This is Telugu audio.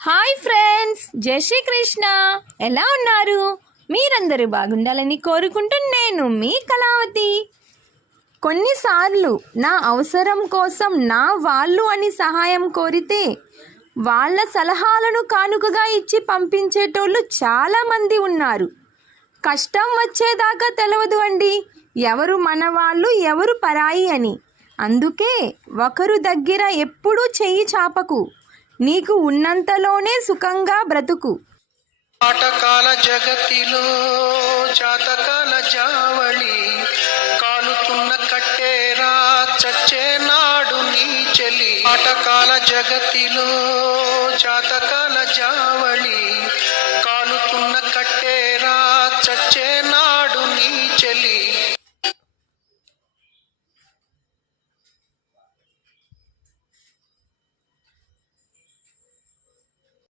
హాయ్ ఫ్రెండ్స్, జై శ్రీకృష్ణ. ఎలా ఉన్నారు? మీరందరూ బాగుండాలని కోరుకుంటూ నేను మీ కళావతి. కొన్నిసార్లు నా అవసరం కోసం నా వాళ్ళు అని సహాయం కోరితే వాళ్ళ సలహాలను కానుకగా ఇచ్చి పంపించేటోళ్ళు చాలామంది ఉన్నారు. కష్టం వచ్చేదాకా తెలవదు అండి ఎవరు మన వాళ్ళు ఎవరు పరాయి అని. అందుకే ఒకరు దగ్గర ఎప్పుడూ చెయ్యి చాపకు. నీకు ఉన్నంతలోనే సుఖంగా బ్రతుకు. ఆటకాల జగతిలో జాతకాల జావళి కాలుతున్న కట్టేరా చచ్చే నాడు నీ చెలి. ఆటకాల జగతిలో జాతకాల జావళి కాలుతున్న కట్టేరా